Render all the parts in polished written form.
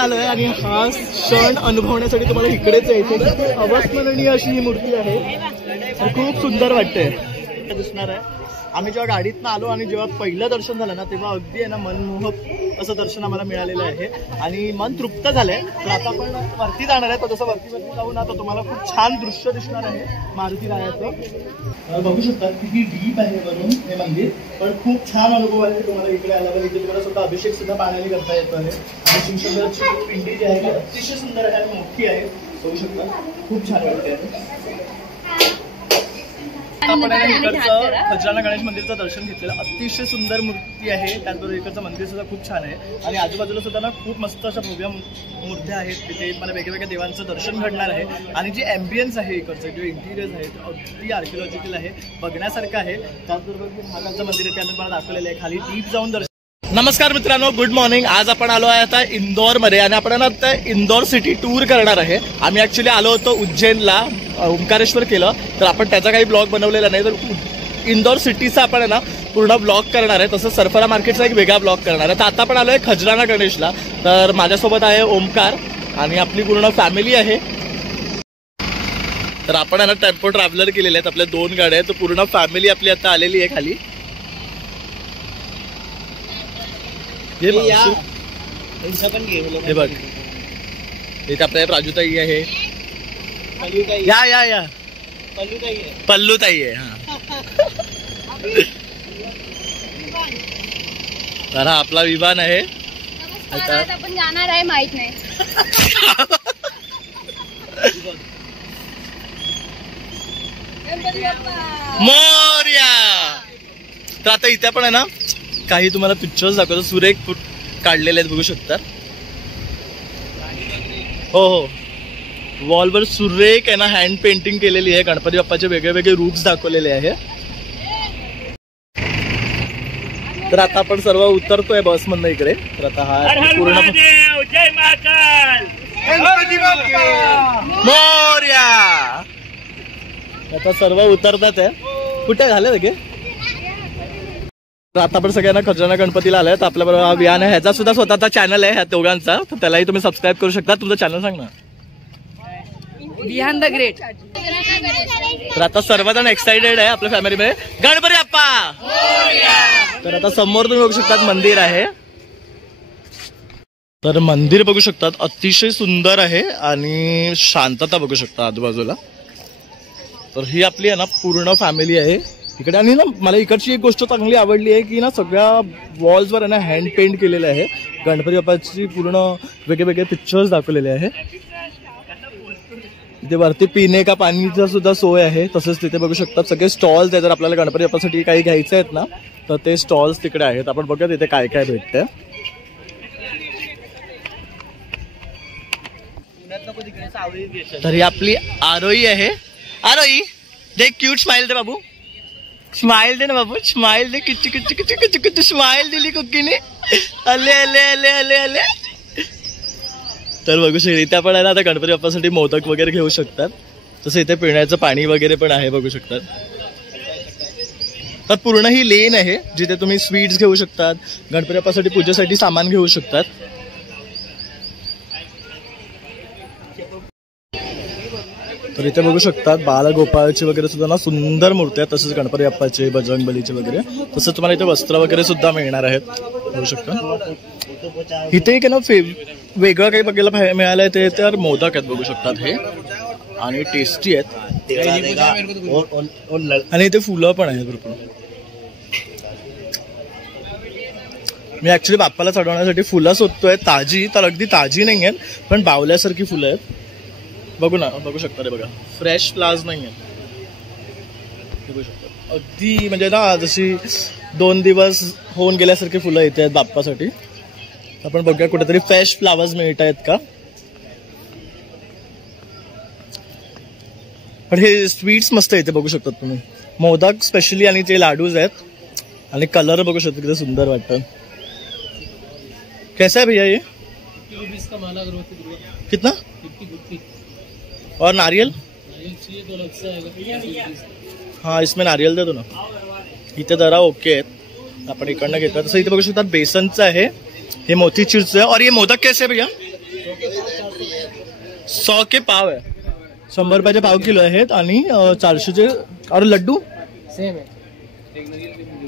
आलोय आणि हा क्षण अनुभवण्यासाठी तुम्हाला इकडेच यायचं. अविस्मरणीय अशी ही मूर्ती आहे, खूप सुंदर वाटते. दिसणार आहे. आम्ही जेव्हा गाडीतनं आलो आणि जेव्हा पहिलं दर्शन झालं ना, तेव्हा अगदी आहे ना मनमोहक असं दर्शन आम्हाला मिळालेलं आहे आणि मन तृप्त झालंय. तर आता आपण वरती जाणार आहे. तर जसं वरती जाऊन आता तुम्हाला खूप छान दृश्य दिसणार आहे मारुती रायाचं. बघू शकता किती डीप आहे वरून हे मंदिर, पण खूप छान अनुभव आहे तुम्हाला इकडे आल्यावर. इथे तुम्हाला स्वतः अभिषेक सुद्धा पाण्याने करता येतो आहे आणि शिवशंकराची पिंडी जी आहे ती अतिशय सुंदर आहे आणि मोठी आहे. बघू शकता खूप छान वाटते. आपण इकडचं खजराना गणेश मंदिरचं दर्शन घेतलेलं. अतिशय सुंदर मूर्ती आहे. त्याचबरोबर इकडचं मंदिर सुद्धा खूप छान आहे आणि आजूबाजूला सुद्धा ना खूप मस्त अशा भव्य मूर्त्या आहेत. तिथे मला वेगवेगळ्या देवांचं दर्शन घडणार आहे आणि जे ॲम्बियन्स आहे इकडचं जे इंटिरियर्स आहे ते अगदी आर्किओलॉजिकल आहे, बघण्यासारखं आहे. त्याचबरोबर जे महाकालचं मंदिर आहे ते आम्ही मला दाखवलेलं आहे. खाली डीप जाऊन दर्शन. नमस्कार मित्रांनो, गुड मॉर्निंग. आज आपण आलो आहे आता इंदोरमध्ये आणि आपण आता इंदोर सिटी टूर करणार आहे. आम्ही ॲक्च्युली आलो होतो उज्जैनला, ओंकारेश्वर केलं, तर आपण त्याचा काही ब्लॉग बनवलेला नाही. तर इंदोर सिटीचा आपण आहे ना पूर्ण ब्लॉग करणार आहे. तसं सरफरा मार्केटचा एक वेगळा ब्लॉग करणार आहे. तर आता आपण आलो आहे खजराना गणेशला. तर माझ्यासोबत आहे ओमकार आणि आपली पूर्ण फॅमिली आहे. तर आपण आहे ना टेम्पो ट्रॅव्हलर केलेले आहेत, आपल्या 2 गाड्या आहेत. तर पूर्ण फॅमिली आपली आता आलेली आहे खाली. हे बघ, इथे आपल्या प्राजूताई आहे. या या या पल्लूताई आहे. हा तर हा आपला विमान आहे. आता आपण जाणार आहे माहित नाही. मोरया. तर आता इथे पण आहे ना काही तुम्हाला पिक्चर्स दाखवतो. सुरेख काढलेले आहेत, बघू शकता. हो हो, वॉलवर सुरेख आहे ना हँड पेंटिंग केलेली आहे. गणपती बाप्पाचे वेगळे वेगळे रूप्स दाखवलेले आहे. तर आता आपण सर्व उतरतोय बस मधनं इकडे. तर आता हा पूर्ण जय महाकाल मोरया. आता सर्व उतरतात आहे. कुठे झाले सगळे? तर आता आपण सगळ्यांना खजराना गणपतीला आलाय. तर आपल्याबरोबर हा विहान आहे. ह्याचा सुद्धा स्वतःचा चॅनल आहे ह्या दोघांचा, तर त्यालाही तुम्ही सबस्क्राईब करू शकता. तुझं चॅनल सांग ना. Vihaan the great. तर आता सर्वजण एक्साइटेड आहे आपल्या फॅमिलीमध्ये. गणपती बाप्पा. तर आता समोर तुम्ही बघू शकतात मंदिर आहे. तर मंदिर बघू शकतात अतिशय सुंदर आहे आणि शांतता बघू शकता आजूबाजूला. तर ही आपली आहे ना पूर्ण फॅमिली आहे इकडे. आणि ना मला इकडची एक गोष्ट चांगली आवडली आहे की ना सगळ्या वॉल्सवर आहे ना हँड पेंट केलेलं आहे. गणपती बाप्पाची पूर्ण वेगळे वेगळे पिक्चर्स दाखवलेले आहे. इथे वरती पिणे का पाणीचा सुद्धा सोय आहे. तसंच तिथे बघू शकतात सगळे स्टॉल्स आहे. जर आपल्याला गणपती बाप्पासाठी काही घ्यायचं आहेत ना तर ते स्टॉल्स तिकडे आहेत. आपण बघूया तिथे काय काय भेटतंय. तर ही आपली आरोही आहे. आरोही दे, क्यूट स्माइल दे बाबू. स्माइल दे ना बाबू, स्माइल दे. किच्ची किच्ची किच्ची किच्ची किच्ची स्माइल दिली कुक्कीने. अले अले अले अले अले. तर बघू शकता इथे आपण आहे ना आता गणपती बाप्पासाठी मोदक वगैरे घेऊ शकतात. तसं इथे पिण्याचं पाणी वगैरे पण आहे बघू शकतात. तर पूर्ण ही लेन आहे जिथे तुम्ही स्वीट्स घेऊ शकतात, गणपती बाप्पासाठी पूजेसाठी सामान घेऊ शकतात. तर इथे बघू शकतात बालगोपाळची वगैरे सुद्धा ना सुंदर मूर्ती आहेत. तसेच गणपती बाप्पाचे, बजरंगबलीचे वगैरे. तसंच तुम्हाला इथे वस्त्र वगैरे सुद्धा मिळणार आहेत बघू शकता. इथे एक ना वेगळं काही बघायला मिळालंय ते तर मोदक आहेत बघू शकतात हे, आणि टेस्टी आहेत. आणि इथे फुलं पण आहेत भरपूर. मी ऍक्च्युली बाप्पाला चढवण्यासाठी फुलं शोधतोय. ताजी तर अगदी ताजी नाही आहेत पण बावल्यासारखी फुलं आहेत. बघू ना, बघू शकता रे बघा, फ्रेश फ्लावर्स नाही आहेत बघू शकता. अगदी म्हणजे ना जशी 2 दिवस होऊन गेल्यासारखी फुलं इथे आहेत बाप्पासाठी. आपण बघूया कुठेतरी फ्रेश फ्लावर्स मिळत आहेत का. पण हे स्वीट्स मस्त इथे बघू शकतात तुम्ही. मोदक स्पेशली आणि ते लाडूज आहेत. आणि कलर बघू शकता किती सुंदर वाटतं. कैसा है भैया ये? 20 का माला कितना? 50. और नारियल? नारियल हाँ, इसमें नारियल दे दो ना. इथे जरा ओके आहेत. आपण इकडनं घेतो. तसं इथे बघू शकतात बेसनचं आहे, हे मोतीचूरचं आहे. और ये मोदक कैसे भैया? 100 के पाव आहे, 100 रुपयाचे पाव किलो आहेत आणि 400चे और लड्डू सेम आहे.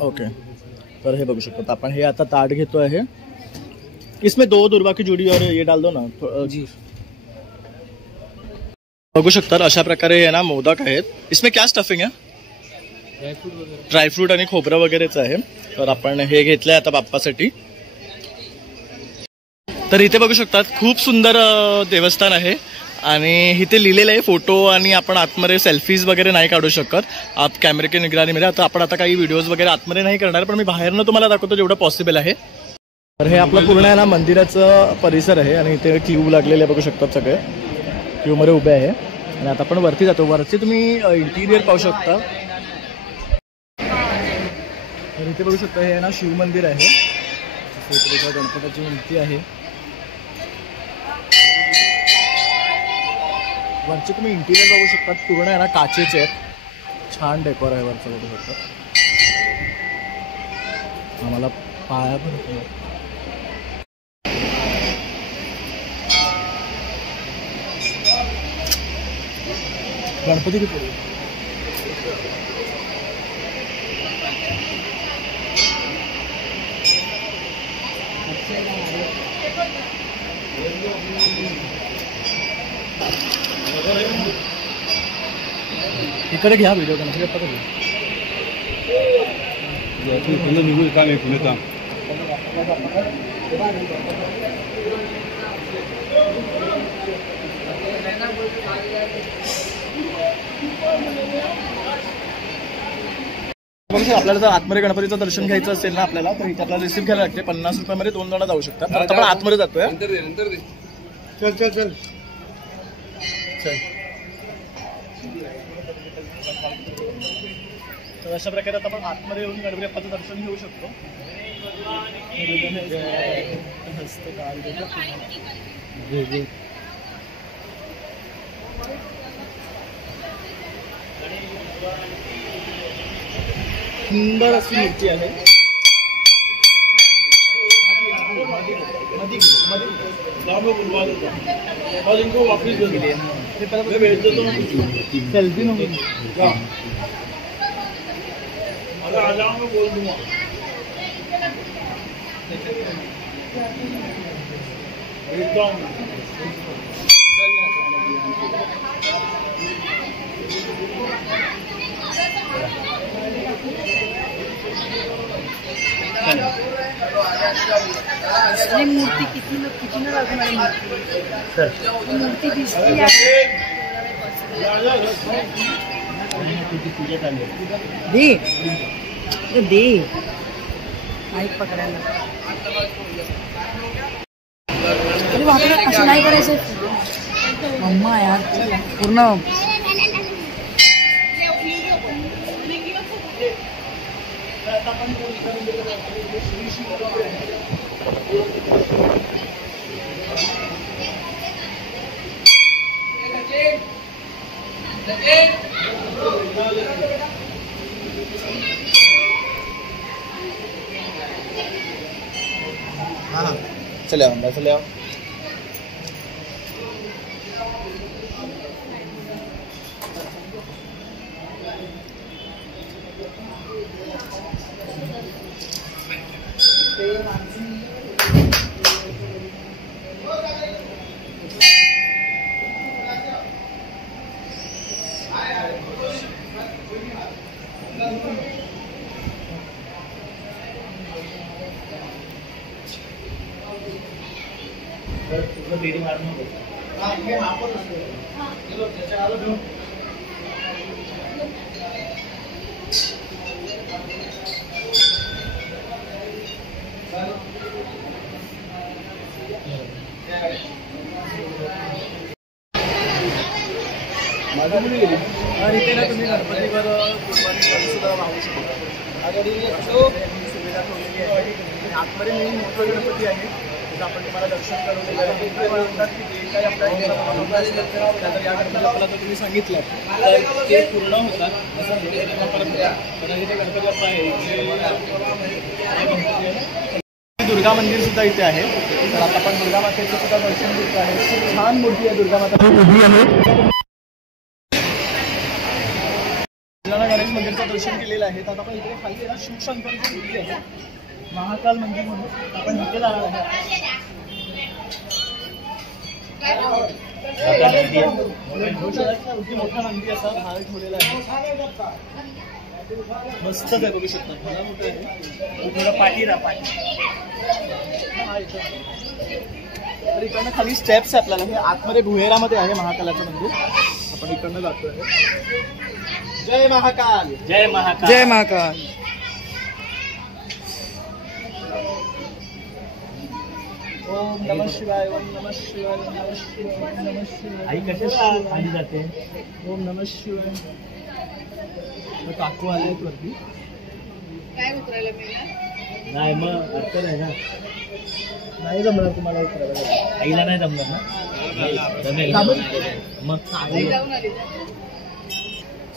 ओके. तर हे बघू शकतो आपण. हे आता ताट घेतो आहे. इसमें 2 दुर्वा की जुडी और ये डाल दो ना जी. बघू शकतात अशा प्रकारे आहे ना मोदक आहेत. इसमें क्या स्टफिंग आहे? ड्रायफ्रूट वगैरे. ड्रायफ्रूट आणि खोबरं वगैरेच आहे. तर आपण हे घेतलंय आता बाप्पासाठी. तर इथे बघू शकतात खूप सुंदर देवस्थान आहे आणि इथे लिहिलेलं आहे फोटो आणि आपण आतमध्ये सेल्फीज वगैरे नाही काढू शकत. आत कॅमेरे की निगराणी मध्ये. आता आपण आता काही व्हिडिओज वगैरे आतमध्ये नाही करणार, पण मी बाहेरनं तुम्हाला दाखवतो जेवढं पॉसिबल आहे. तर हे आपलं पूर्ण आहे ना मंदिराचं परिसर आहे आणि इथे क्यू लागलेले बघू शकतात, सगळे क्यू मध्ये उभे आहे. आणि आता आपण वरती जातो. वरती तुम्ही इंटिरियर पाहू शकता. तर इथे बघू शकता हे ना शिव मंदिर आहे. गणपतीची मूर्ती आहे. वरचे तुम्ही इंटिरियर बघू शकता, पूर्ण आहे ना काचेचे आहेत. छान डेकोर आहे वरचं बघू शकता. आम्हाला पाया पण गणपती किती इकडे घ्या व्हिडिओ गणपती बाप्पा कधी निघू काम आहे पुणे काम. आपल्याला जर आतमध्ये गणपतीचं दर्शन घ्यायचं असेल ना आपल्याला, तर इथे आपल्याला रिसिप्ट घ्यायला लागते. 50 रुपयामध्ये 2 जण जाऊ शकतात. तर आता आपण आतमध्ये जातोय. चल चल चल चल. तर अशा प्रकारे आता आपण आतमध्ये येऊन गणपती बाप्पाचं दर्शन घेऊ शकतो. सुंदर अशी मूर्ती आहे. सेल्फी नको मूर्ती किती न लागणार मूर्ती दिसती दे माईक पकडायला. अरे बापरे, असं नाही करायचं मम्मा यार. पूर्ण चले आओ, चले आओ. आणि इथे ना तुम्ही गणपतीवर सुद्धा वाहू शकता. सुविधा ठेवलेली आहे. आणि आतमध्ये मेन मोठं गणपती आहे, तिथं आपण तुम्हाला दर्शन करून म्हणतात की जे काही आपल्याला या गणपती तर तुम्ही सांगितलं तर ते पूर्ण होतात. असं परत होता. तर हे जे गणपती बाप्पा आहे, दुर्गा मंदिर सुद्धा इथे आहे. तर आता आपण दुर्गा मातेचं सुद्धा दर्शन घेतो आहे. खूप छान मूर्ती आहे दुर्गा माता उभी आहे. गणेश मंदिरचं दर्शन केलेलं आहे. तर आता आपण इकडे खाली ना शिवशंकरची मूर्ती आहे, महाकाल मंदिर म्हणून आपण इथे जाणार आहे. मोठा नंदी असा बाहेर ठेवलेला आहे. मस्तच आहे, बघू शकता. मला मोठं आहे, थोडं पाठी तर इकडनं खाली स्टेप्स आहे आपल्याला. हे आतमध्ये भुहेरामध्ये आहे महाकालाचं मंदिर. आपण इकडनं जातोय. जय महाकाल, जय महाकाल, जय महाकाल. ओम नमः शिवाय, ओम नमः शिवाय, ओम नमः शिवाय, ओम नमः शिवाय. आई कशाला खाली जाते? ओम नमः शिवाय. काकू आले वरती. काय उतरायला मिळणार? नाही मग अर्थ नाही ना, नाही जमणार तुम्हाला उतरायला. आईला नाही जमणार ना. जमेल मग जाऊन आली.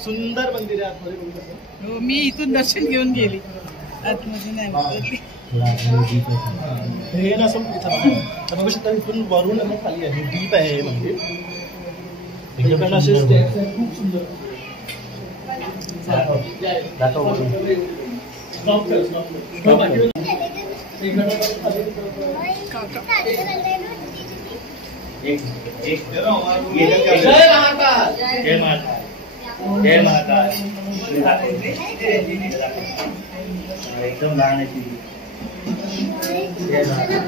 सुंदर मंदिर आहे आतमध्ये, बघू शकता. मी इथून दर्शन घेऊन गेली, आतमध्ये नाही. हे ना असं इथं तर बघू शकता. इथून वरून आणि खाली आहे, डीप आहे हे मंदिर. इकडनं असे स्टेप्स आहेत, खूप सुंदर. जातो जय महाकाल. एकदम लहान आहे ती. जय महाकाल.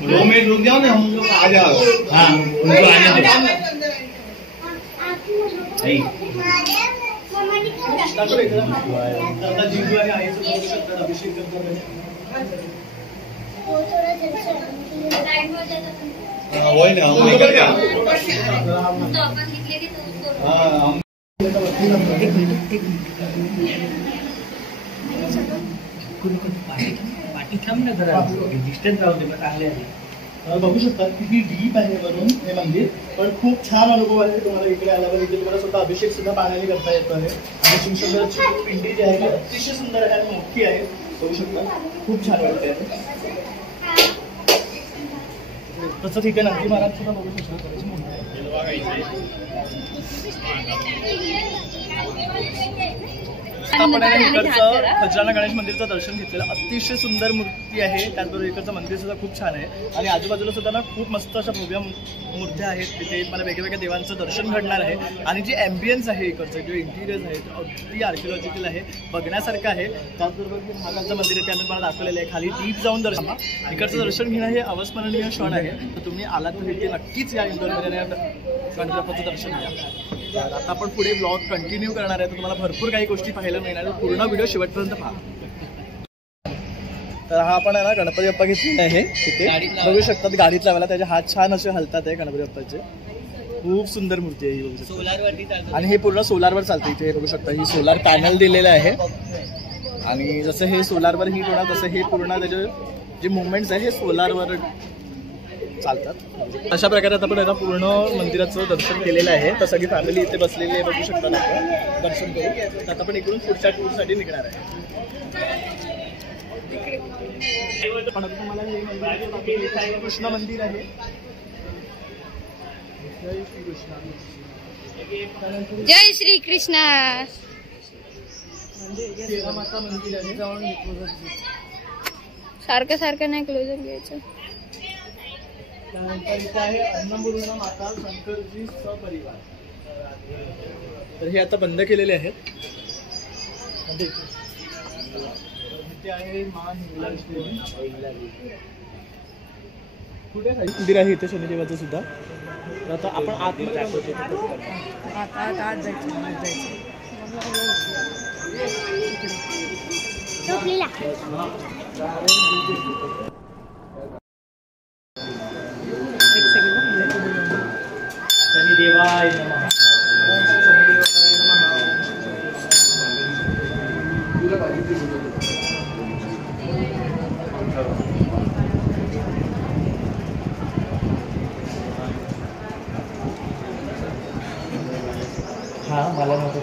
दो मिनट रुक जाओ ना, हम लोग आ जाओ. हाँ उनको आने दो. नहीं आता जिजू आणि आईचं बघू शकता, अभिषेक करतात. वही ना, हम निकल गया. पाठी थांब ना जरा, डिस्टन्स राहू दे. मग चांगले आहे. बघू शकता किती डीप आहे वरून हे मंदिर. पण खूप छान अनुभव आहे तुम्हाला इकडे आल्यावर. इथे तुम्हाला स्वतः अभिषेक सुद्धा पाण्याने करता येतो आहे. आणि शिवशंकराची पिंडी जी आहे ती अतिशय सुंदर आहे आणि मोठी आहे, बघू शकता. खूप छान वाटते. तसंच इथे नंदी महाराज सुद्धा बघू शकता, बरेच मोठे आहे. आपण इकडचं खजराना गणेश मंदिरचं दर्शन घेतलेलं. अतिशय सुंदर मूर्ती आहे. त्याचबरोबर इकडचं मंदिर सुद्धा खूप छान आहे. आणि आजूबाजूला सुद्धा ना खूप मस्त अशा भव्य मूर्त्या आहेत. तिथे मला वेगवेगळ्या देवांचं दर्शन घडणार आहे. आणि जे ॲम्बियन्स आहे इकडचं, जे इंटिरियर्स आहेत, अगदी आर्किओलॉजिकल आहे, बघण्यासारखं आहे. त्याचबरोबर जे महाकालचं मंदिर आहे ते आम्ही मला दाखवलेलं आहे. खाली डीप जाऊन दर्शन, इकडचं दर्शन घेणं हे अविस्मरणीय क्षण आहे. तर तुम्ही आलात तर इथे नक्कीच या इंदोरमध्ये गणपती बाप्पाचं दर्शन घ्या. तर आता आपण पुढे ब्लॉग कंटिन्यू करणार आहे. तर तुम्हाला भरपूर काही गोष्टी पाहायला मिळणार. पूर्ण व्हिडिओ शेवटपर्यंत पहा. तर हा आपण आहे ना गणपती बाप्पा घेतलेला आहे. तिथे बघू शकतात गाडीत लावायला त्याचे हात छान असे हलतात आहे गणपती बाप्पाचे. खूप सुंदर मूर्ती आहे ही, बघू शकता. आणि हे पूर्ण सोलारवर चालतं. इथे बघू शकता ही सोलार पॅनल दिलेलं आहे. आणि जसं हे सोलारवर ही होणार तसं हे पूर्ण त्याचे जे मुवमेंट्स आहे हे सोलारवर चालतात. अशा प्रकारे आता आपण पूर्ण मंदिराचं दर्शन केलेलं आहे. तर सगळी फॅमिली इथे बसलेली आहे, बघू शकता आपण दर्शन करू. आता आपण इकडून पुढच्या टूरसाठी निघणार आहे. पण आता तुम्हाला हे मंदिर कृष्ण मंदिर आहे. जय श्री कृष्ण. जय श्री कृष्ण. शेरा माता मंदिर आहे. सारखं सारखं नाही क्लोजर घ्यायचं. त्यानंतर इथे आहे अन्नपूर्णा माता शंकरजी सपरिवार. तर हे आता बंद केलेले आहेत. इथे आहे मा हिंगलाज देवी. कुठे मंदिर आहे इथे शनिदेवाचं सुद्धा. तर आता आपण आतमध्ये जातो. आत जायचं. शनिदेवाय नमः. हां मला नव्हतं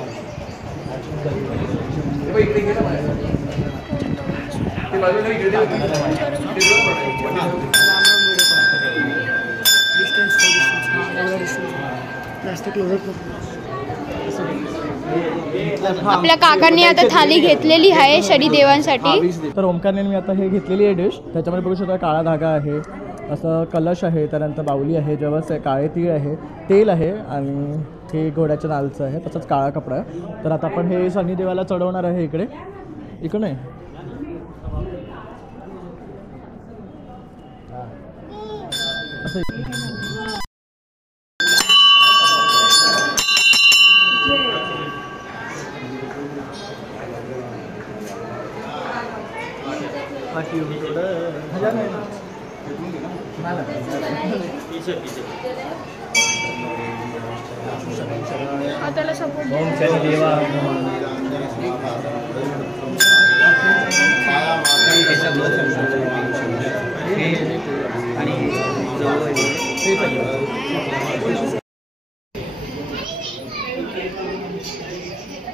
आपल्या काकांनी आता थाली घेतलेली आहे शनिदेवांसाठी. तर ओमकारने मी आता हे घेतलेली आहे डिश. त्याच्यामध्ये बघू शकता काळा धागा आहे, असं कलश आहे, त्यानंतर बाहुली आहे, जवस आहे, काळे तीळ आहे, तेल आहे आणि हे घोड्याच्या नालचं आहे, तसंच काळा कपडा आहे. तर आता आपण हे शनिदेवाला चढवणार आहे इकडे नाही असं. त्याला सपोर्ट ओम शनिदेवा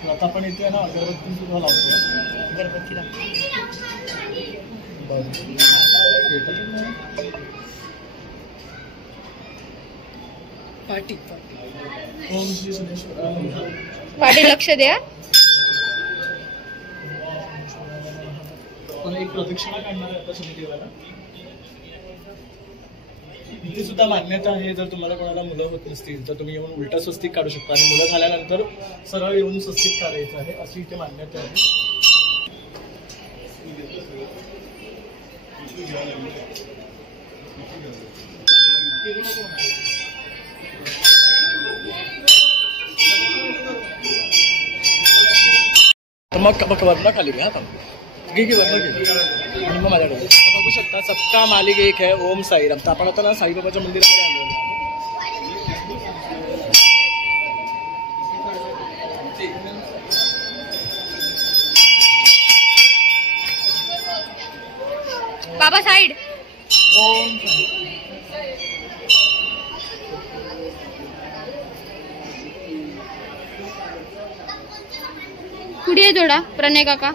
आता आपण इथे ना अगरबत्ती सुद्धा लावतो. अगरबत्तीला पार्टी ओम श्री शनेश्वराय. पाठी लक्ष द्या. पण एक प्रदक्षिणा काढणार आहे आता शनिदेवाला. इथे सुद्धा मान्यता आहे, जर तुम्हाला कोणाला मुलं होत नसतील तर तुम्ही येऊन उलटा स्वस्तिक काढू शकता आणि मुलं झाल्यानंतर सरळ येऊन स्वस्तिक काढायचं आहे, अशी इथे मान्यता आहे. तर मग वर्ण खाली घ्या आता घे वर्ण घे आणि मग माझ्याकडे बघू शकता सबका मालिक एक आहे ओम साईराम. तर आपण आता ना साईबाबाच्या मंदिरामध्ये आलो. बाबा साइड. ओम साई. पुढे आहे थोडा प्रणय काका.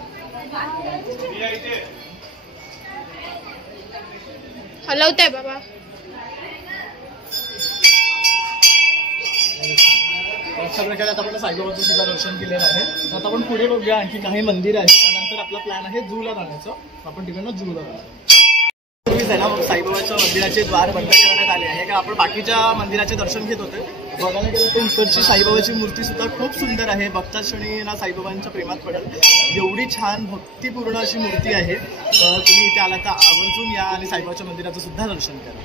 हलवताय बाबा. अशा प्रकारे आता आपण साईबाबाचं सुद्धा दर्शन केलेलं आहे. आता आपण पुढे बघूया आणखी काही मंदिर आहेत. त्यानंतर आपला प्लॅन आहे जूला जाण्याचं. आपण तिकडनं जूला जाणार. साईबाबाच्या मंदिराचे द्वार बंद करण्यात आले आहे का आपण बाकीच्या मंदिराचे दर्शन घेत होते. बघायला गेलं तर इकडची साईबाबाची मूर्ती सुद्धा खूप सुंदर आहे. बघताच क्षणी ना साईबाबांच्या प्रेमात पडेल एवढी छान भक्तिपूर्ण अशी मूर्ती आहे. तर तुम्ही इथे आला तर आवर्जून या आणि साईबाबाच्या मंदिराचं सुद्धा दर्शन करा.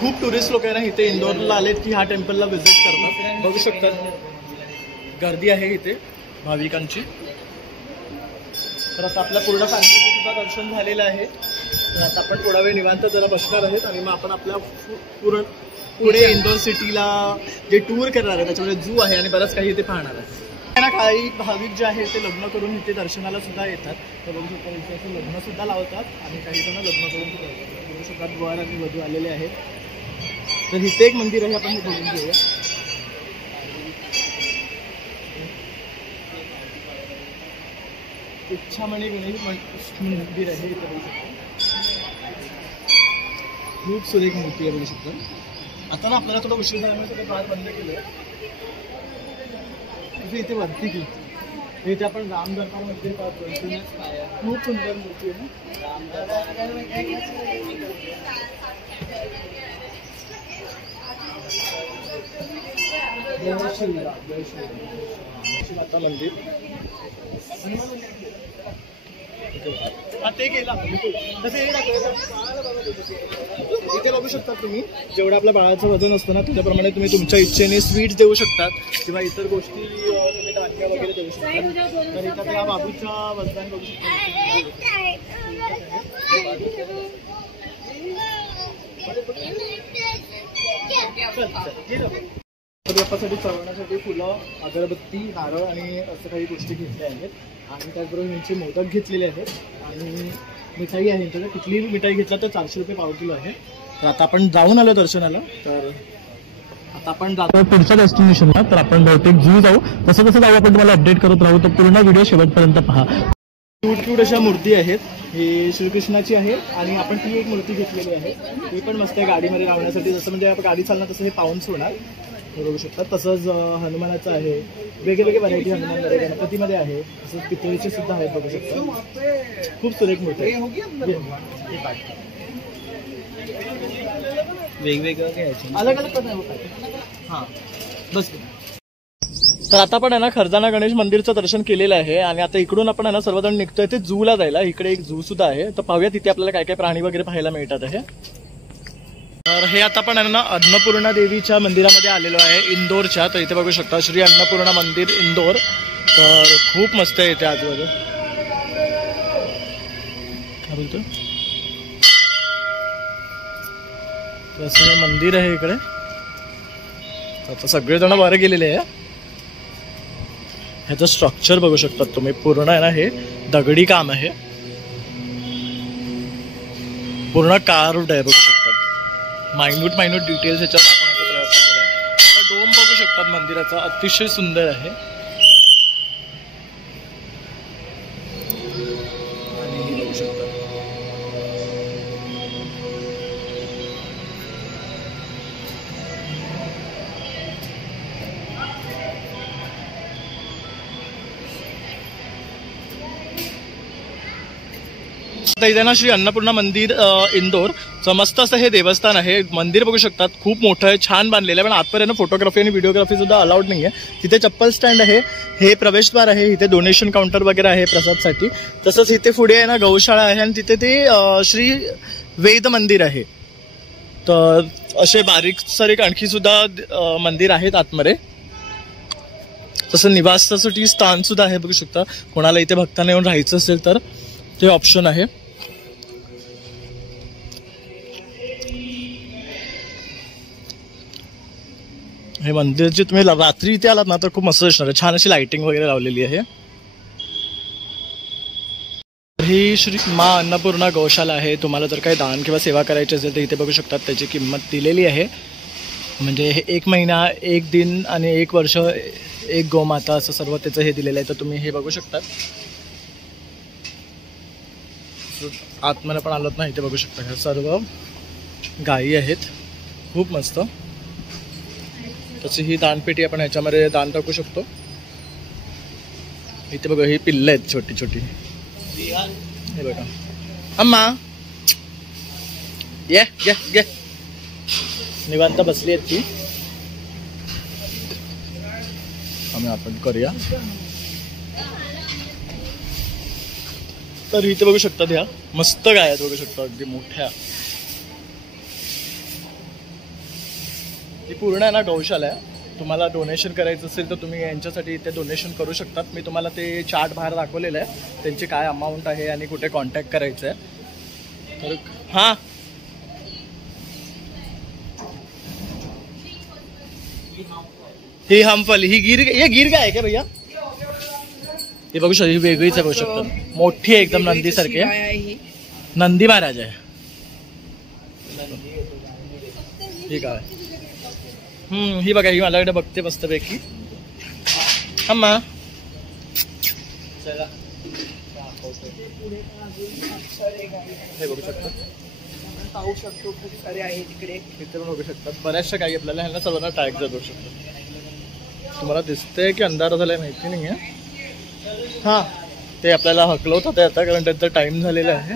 खूप टुरिस्ट लोक आहे ना इथे इंदोरला आलेत की ह्या टेम्पलला व्हिजिट करतात. बघू शकतात गर्दी आहे इथे भाविकांची. तर आता आपल्या पूर्ण फॅमिलीचं सुद्धा दर्शन झालेलं आहे. तर आता आपण थोडा वेळ निवांत जरा बसणार आहेत आणि मग आपण आपल्या पुढे इंदोर सिटीला जे टूर करणार आहे त्याच्यामध्ये जू आहे आणि बरंच काही इथे पाहणार आहे. ना काही भाविक जे आहेत ते लग्न करून इथे दर्शनाला सुद्धा येतात. तर बघू शकता इथे असे लग्न सुद्धा लावतात आणि काही जण लग्न करून सुद्धा येतात. बघू शकतात वर आणि वधू आलेले आहेत. तर इथे एक मंदिर आहे, आपण हे बघून घेऊया. इच्छामणी गणेश मंदिर आहे इथे बघू शकता. खूप सुरेख मूर्ती आहे बघू शकता. आता ना आपल्याला थोडं उशीर झाल्यामुळे सगळं द्वार बंद केलं. इथे वरती की इथे आपण राम दरबार मंदिर पाहतो. खूप सुंदर मूर्ती आहे. जय श्रीराम. जय श्रीराम. माता मंदिर ते गेला. इथे बघू शकता तुम्ही जेवढं आपल्या बाळाचं वजन असतं ना त्याच्याप्रमाणे तुम्ही तुमच्या इच्छेने स्वीट्स देऊ शकतात किंवा इतर गोष्टी तुम्ही धान्य वगैरे देऊ शकतात. तर इथं त्या बाबूच्या वजनाने बघू शकता. बाप्पासाठी चढवण्यासाठी फुलं, अगरबत्ती, नारळ आणि असं काही गोष्टी घेतल्या आहेत. आणि त्याचबरोबर यांचे मोदक घेतलेले आहेत आणि मिठाई आहे. तर कुठलीही मिठाई घेतला तर 400 रुपये पाव किलो आहे. तर आता आपण जाऊन आलो दर्शनाला. तर आता आपण जातो पुढच्या डेस्टिनेशनला, तर आपण बहुतेक झू जाऊ. तसं तसं जाऊ आपण, तुम्हाला अपडेट करत राहू. तर पूर्ण व्हिडिओ शेवटपर्यंत पहा. क्यूट अशा मूर्ती आहेत. ही श्रीकृष्णाची आहे आणि आपण ती एक मूर्ती घेतलेली आहे. ती पण मस्त आहे गाडीमध्ये लावण्यासाठी. जसं म्हणजे आपण गाडी चालणार तसं हे पाऊंड्स होणार, बघू शकता. तसंच हनुमानाचं आहे, वेगवेगळे व्हरायटी हनुमानमध्ये गणपतीमध्ये आहे. तसंच पितळीचे सुद्धा आहेत, बघू शकता. खूप सुरेख मूर्ती आहे. वेगवेगळं घ्यायचं, अलग अलग पण आहे. हां बस. तर आता आपण आहे ना खरजाना गणेश मंदिरचं दर्शन केलेलं आहे आणि आता इकडून आपण आहे ना सर्वजण निघतोय ते झूला जायला. इकडे एक झू सुद्धा आहे, तर पाहूया तिथे आपल्याला काय काय प्राणी वगैरे पाहायला मिळतात आहे. तर हे आता आपण आहे ना अन्नपूर्णा देवीच्या मंदिरामध्ये आलेलो आहे इंदोरच्या. तर इथे बघू शकता श्री अन्नपूर्णा मंदिर इंदोर. तर खूप मस्त आहे इथे आजूबाजू. काय बोलतो, असं हे मंदिर आहे इकडे. आता सगळेजण वर गेलेले आहे. ह्याचं स्ट्रक्चर बघू शकतात तुम्ही, पूर्ण आहे ना हे दगडी काम आहे, पूर्ण कार्व्ड आहे, बघू शकतात. मायन्यूट डिटेल्स ह्याच्यात दाखवण्याचा प्रयत्न केला. डोम बघू शकतात मंदिराचा, अतिशय सुंदर आहे. आणि बघू शकतात इथे ना श्री अन्नपूर्णा मंदिर इंदोर मस्त असं हे देवस्थान आहे. मंदिर बघू शकतात, खूप मोठं आहे, छान बांधलेलं आहे. पण आतपर्यंत फोटोग्राफी आणि व्हिडिओग्राफी सुद्धा अलाउड नाही आहे. तिथे चप्पल स्टँड आहे, हे प्रवेशद्वार आहे, इथे डोनेशन काउंटर वगैरे आहे प्रसादसाठी. तसंच इथे पुढे आहे ना गौशाळा आहे आणि तिथे ते श्री वेद मंदिर आहे. तर असे बारीक सारीक आणखी सुद्धा मंदिर आहेत आतमध्ये. तसं निवासासाठी स्थान सुद्धा आहे, बघू शकता. कोणाला इथे भक्तांना येऊन राहायचं असेल तर ते ऑप्शन आहे. हे मंदिरची तुम्ही रात्री इथे आलात ना तर खूप मस्त असणार आहे. छान अशी लाइटिंग वगैरे लावलेली आहे. ही श्री मा अन्नपूर्णा गौशाला आहे. तुम्हाला जर काही दान किंवा सेवा करायची असेल तर इथे बघू शकतात त्याची किंमत दिलेली आहे. म्हणजे हे 1 महिना 1 दिन आणि 1 वर्ष 1 गोमाता असं सर्व त्याचं हे दिलेलं आहे. तर तुम्ही हे बघू शकतात. आतमध्ये पण आलात ना, इथे बघू शकता ह्या सर्व गायी आहेत, खूप मस्त. तशी ही दानपेटी आपण ह्याच्यामध्ये दान टाकू शकतो. इथे बघा ही पिल्लं आहेत छोटी छोटी, हे बघा. अम्मा ये ये ये, निवांत बसली आहेत ती. आम्ही आपण करूया. तर इथे बघू शकतात ह्या मस्त गाय आहेत, बघू शकता अगदी मोठ्या. ही पूर्ण आहे ना गौशाला आहे. तुम्हाला डोनेशन करायचं असेल तर तुम्ही यांच्यासाठी इथे डोनेशन करू शकतात. मी तुम्हाला ते चार्ट बाहेर दाखवलेलं आहे, त्यांची काय अमाऊंट आहे आणि कुठे कॉन्टॅक्ट करायचं आहे. तर हां ही हमफल ही गिर गाय आहे का भैया? हे बघू शकता, ही वेगळीच आहे, बघू शकता. मोठी आहे एकदम, नंदीसारखी आहे. नंदी महाराज आहे ही गाय. ही बघा, ही माझ्याकडे बघते मस्तपैकी. अम्मा हे बघू शकता, पाहू शकतो खूप सारे आहेत इकडे. इथे पण बघू शकतात बऱ्याचशा काही. आपल्याला ह्यांना सर्वांना टॅग जाऊ शकतो. तुम्हाला दिसतंय की अंधार झालाय माहिती नाही आहे. हां ते आपल्याला हकलवतात आता, कारण त्यांचा टाइम झालेला आहे.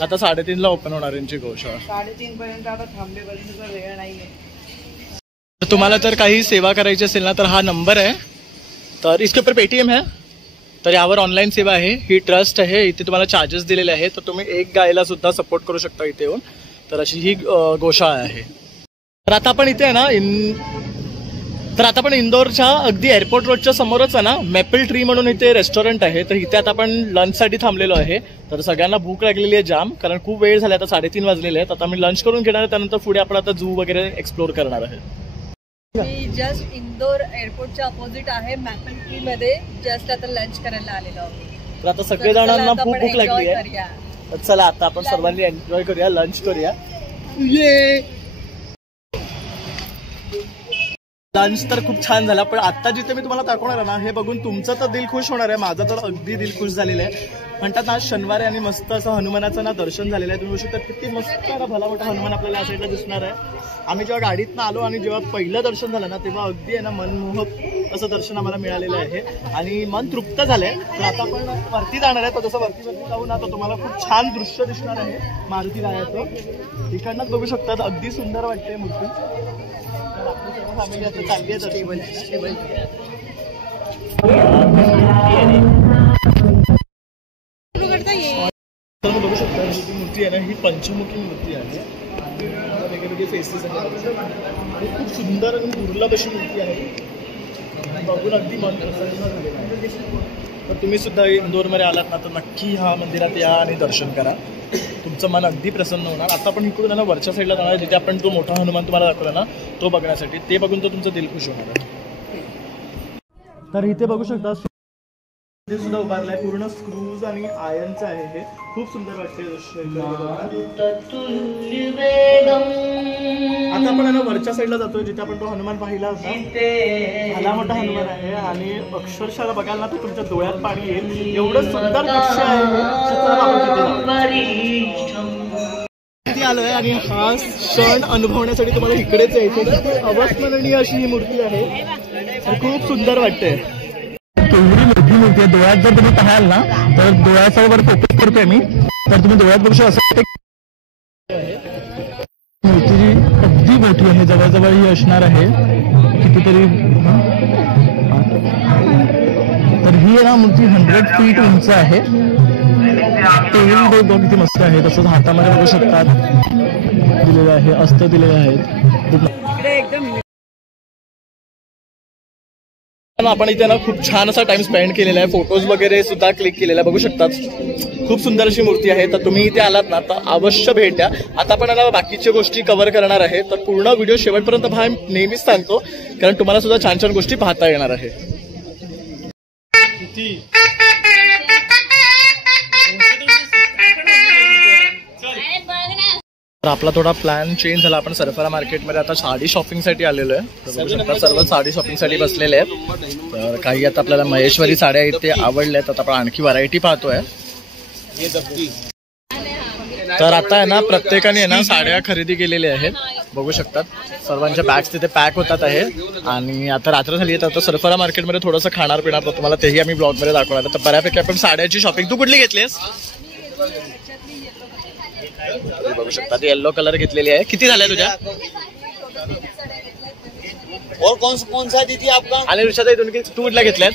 आता 3:30ला ओपन होणार यांची गौशाळा. 3:30 पर्यंत आता थांबेपर्यंत वेळ नाहीये. तुम्हाला जर काही सेवा करायची असेल ना तर हा नंबर आहे. तर इसके ऊपर पेटीएम है. तर यावर ऑनलाईन सेवा आहे. ही ट्रस्ट आहे, इथे तुम्हाला चार्जेस दिलेले आहेत. तर तुम्ही एक गायला सुद्धा सपोर्ट करू शकता इथे येऊन. तर अशी ही गौशाळा आहे. तर आता आपण इथे आहे ना इंदोरच्या अगदी एअरपोर्ट रोडच्या समोरच आहे ना मेपल ट्री म्हणून इथे रेस्टॉरंट आहे. तर इथे आता आपण लंचसाठी थांबलेलो आहे. तर सगळ्यांना भूक लागलेली आहे जाम, कारण खूप वेळ झाला. आता 3:30 वाजलेले आहेत. आता आम्ही लंच करून घेणार आहे. त्यानंतर पुढे आपण आता झू वगैरे एक्सप्लोर करणार आहे. मी जस्ट इंदोर एअरपोर्टच्या अपोजिट आहे, मॅपल ट्री मध्ये जस्ट आता लंच करायला आलेलो आहोत. तर आता सगळे जणांना खूप भूक लागली आहे. तर चला आता आपण सर्वांनी एन्जॉय करूया, लंच करूया. ये लंच तर खूप छान झाला, पण आता जिथे मी तुम्हाला दाखवणार आहे ना, हे बघून तुमचं तर दिल खुश होणार आहे, माझं तर अगदी दिल खुश झालेलं आहे. म्हणतात आज शनिवारी आणि मस्त असं हनुमानाचं ना दर्शन झालेलं आहे. तुम्ही बघू शकता किती मस्त भला मोठा हनुमान आपल्याला या साईडला दिसणार आहे. आम्ही जेव्हा गाडीतनं आलो आणि जेव्हा पहिलं दर्शन झालं ना, तेव्हा अगदी आहे ना मनमोहक असं दर्शन आम्हाला मिळालेलं आहे आणि मन तृप्त झालंय. तर आता आपण वरती जाणार आहे, तर जसं वरती जाऊन ना, तर तुम्हाला खूप छान दृश्य दिसणार आहे मारुती रायाचं. इकडनंच बघू शकतात, अगदी सुंदर वाटते मूर्ती. फॅमिली आता चालली आहे टेबल बघू शकता. ही मूर्ती आहे ना, ही पंचमुखी मूर्ती आहे. वेगवेगळे फेसेस आहेत आणि खूप सुंदर आणि दुर्लभ अशी मूर्ती आहे. बघून अगदी मन प्रसन्न झालेलं आहे. तर तुम्ही सुद्धा इंदोरमध्ये आलात ना, तर नक्की ह्या मंदिरात या आणि दर्शन करा, तुमचं मन अगदी प्रसन्न होणार. आता आपण इकडून ना वरच्या साईडला जाणार, जिथे आपण तो मोठा हनुमान तुम्हाला दाखवला ना, तो बघण्यासाठी. ते बघून तर तुमचं दिल खुश होणार आहे. तर इथे बघू शकता ते सुद्धा उभारलाय, पूर्ण स्क्रूज आणि आयर्नचं आहे. हे खूप सुंदर वाटते. आता आपण ना वरच्या साईडला जातोय, जिथे आपण तो हनुमान पाहिला होता. भला मोठा हनुमान आहे आणि अक्षरशः बघायला ना, तर तुमच्या डोळ्यात पाणी येईल, एवढं सुंदर दृश्य आहे. किती आलोय आणि हा क्षण अनुभवण्यासाठी तुम्हाला इकडेच यायचं. अविस्मरणीय अशी ही मूर्ती आहे, खूप सुंदर वाटते. एवढी मोठी मूर्ती आहे. डोळ्यात जर तुम्ही पाहाल ना, तर डोळ्याचा वर फोकस करतोय मी, तर तुम्ही डोळ्यात बघू शकता. असं मूर्ती जी अगदी मोठी आहे, जवळजवळ ही असणार आहे कितीतरी. तर ही ना मूर्ती 100 फीट उंच आहे. टेल किती मस्त आहे. तसंच हातामध्ये बघू शकतात दिलेलं आहे, अस्त्र दिलेले आहेत. आपण इथे ना खूप छान असा टाइम स्पेंड केलेला आहे, फोटोज वगैरे सुद्धा क्लिक केलेला बघू शकतात. खूप सुंदर अशी मूर्ती आहे. तर तुम्ही इथे आलात ना, तर अवश्य भेट द्या. आता आपण बाकीच्या गोष्टी कव्हर करणार आहे, तर पूर्ण व्हिडिओ शेवटपर्यंत पहा. नेहमीच सांगतो, कारण तुम्हाला सुद्धा छान छान गोष्टी पाहता येणार आहे. तर आपला थोडा प्लॅन चेंज झाला. आपण सरफरा मार्केटमध्ये आता साडी शॉपिंगसाठी आलेलो आहे. सर्व साडी शॉपिंगसाठी बसलेले आहेत. तर काही आता आपल्याला महेश्वरी साड्या इथे आवडल्या, तर आपण आणखी व्हरायटी पाहतोय. तर आता आहे ना, प्रत्येकाने ना साड्या खरेदी केलेल्या आहेत. बघू शकतात सर्वांच्या बॅग्स तिथे पॅक होतात आहे. आणि आता रात्र झाली आहे, तर आता सरफरा मार्केटमध्ये थोडंसं खाणार पिणार, तर तुम्हाला तेही आम्ही ब्लॉगमध्ये दाखवणार. तर बऱ्यापैकी आपण साड्याची शॉपिंग. तू कुठली घेतलीस? बघू शकता ती येल्लो कलर घेतलेली आहे. किती झाल्या तुझ्या? और कौन सा दीदी आपका? आणि ऋषाताई तू कुठल्या घेतल्यात?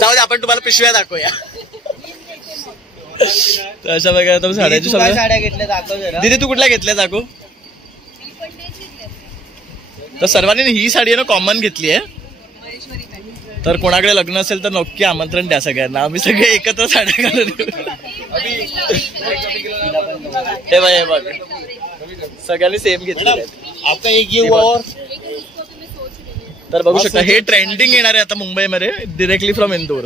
जाऊ दे, आपण तुम्हाला पिशव्या दाखवूया. अशा बघा साड्याची साड्या घेतल्या दाखव जरा. दीदी तू कुठल्या घेतल्या दाखव. तर सर्वांनी ही साडी आहे ना कॉमन घेतली आहे. तर कोणाकडे लग्न असेल तर नक्की आमंत्रण द्या सगळ्यांना. आम्ही सगळे एकत्र साड्या घालून हे बघ सगळ्यांनी सेम घेतले. तर बघू शकता हे ट्रेंडिंग येणार आहे आता मुंबईमध्ये, डिरेक्टली फ्रॉम इंदोर.